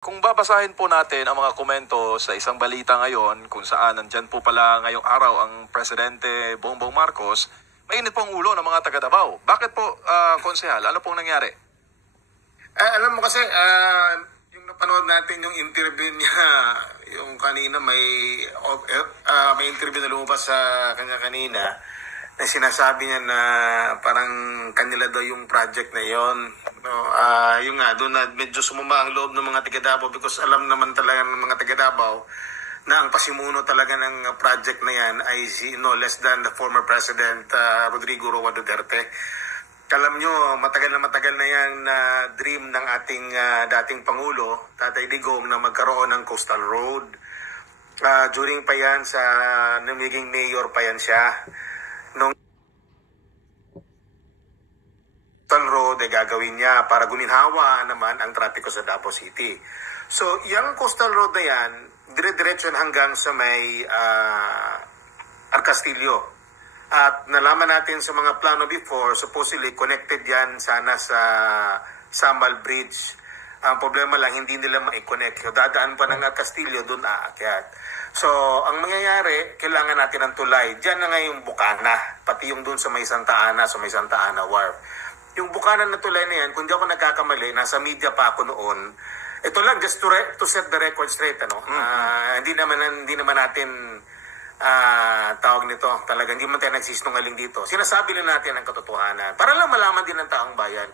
Kung babasahin po natin ang mga komento sa isang balita ngayon kung saan nandyan po pala ngayong araw ang Presidente Bongbong Marcos, mainit po ang ulo ng mga taga Davao. Bakit po, Konsehal? Ano pong nangyari? Alam mo kasi, yung napanood natin yung interview niya, yung kanina may interview na lumabas sa kanya kanina, na sinasabi niya na parang kanila daw yung project na yon. No, yung nga, doon na medyo sumama ang loob ng mga taga Davao because alam naman talaga ng mga taga Davao na ang pasimuno talaga ng project na yan ay no less than the former President Rodrigo Roa Duterte. Alam nyo, matagal na yan na dream ng ating dating Pangulo, Tatay Digong, na magkaroon ng Coastal Road. During pa yan sa namiging mayor pa yan siya. Nung Coastal Road ay gagawin niya para guminhawa naman ang trapiko sa Davao City. So, yung Coastal Road na yan, dire-diretso hanggang sa may Arcastillo. At nalaman natin sa mga plano before, supposedly connected yan sana sa Samal Bridge. Ang problema lang, hindi nila ma-connect. Dadaan pa ng Castillo, doon aakyat. So, ang mangyayari, kailangan natin ng tulay. Diyan na nga yung Bukana, pati yung doon sa may Santa Ana Wharf. Yung Bukana na tulay na yan, kung di ako nagkakamali, nasa media pa ako noon. Ito lang, just to set the record straight, ano? Hindi naman natin tawag nito, talagang hindi man tayo nagsisinungaling dito. Sinasabi lang natin ang katotohanan para lang malaman din ng taong bayan.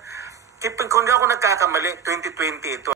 Kung di ako nagkakamali, 2020 ito.